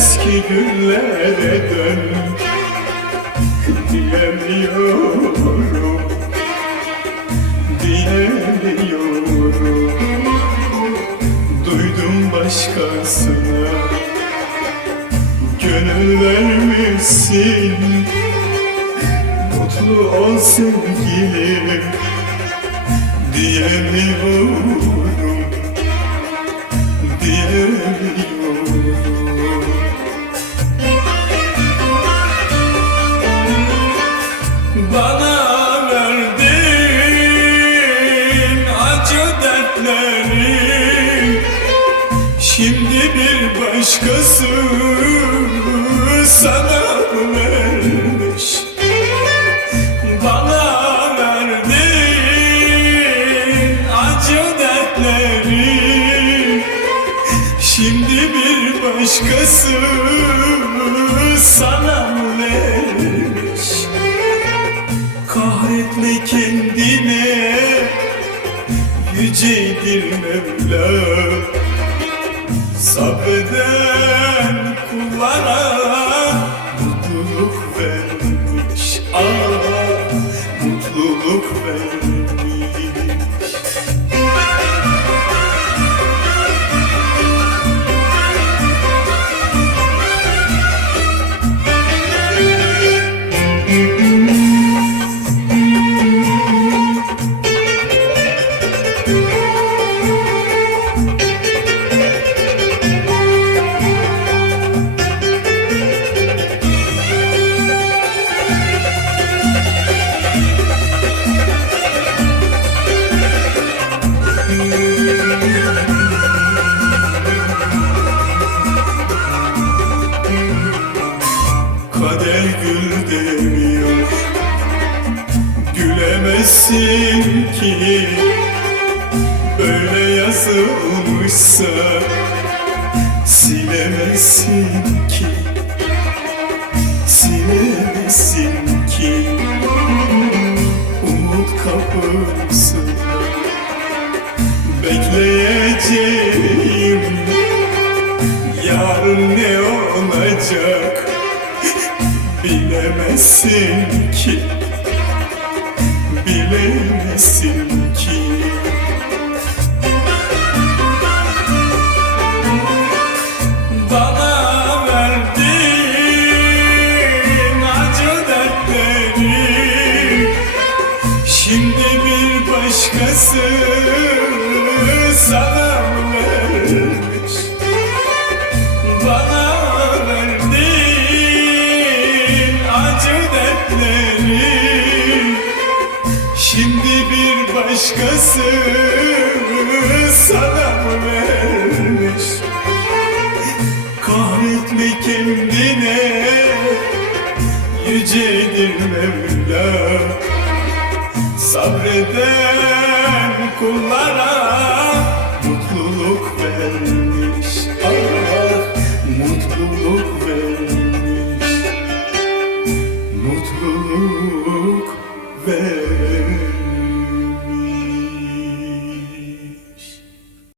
Eski günlere dön. Diyemiyorum. Diyemiyorum Duydum başkasına Gönül vermişsin Mutlu ol sevgilim. Diyemiyorum. Diyemiyorum sana vermiş bana verdin acı dertleri. Şimdi bir başkası sana mı vermiş? Kahretme kendine yücedir Mevla. Sabreden kullara Kader gül demiyor. Gülemezsin ki. Böyle yazılmışsa Silemezsin ki. Silemezsin ki. Umut kapısında Bekleyeceğim. Yarın ne olacak Bilemezsin ki Bilemezsin ki bir başkası sana vermiş? Kahretme kendine yücedir Mevla. Sabreden kullara mutluluk vermiş. Ah mutluluk vermiş. Mutluluk vermiş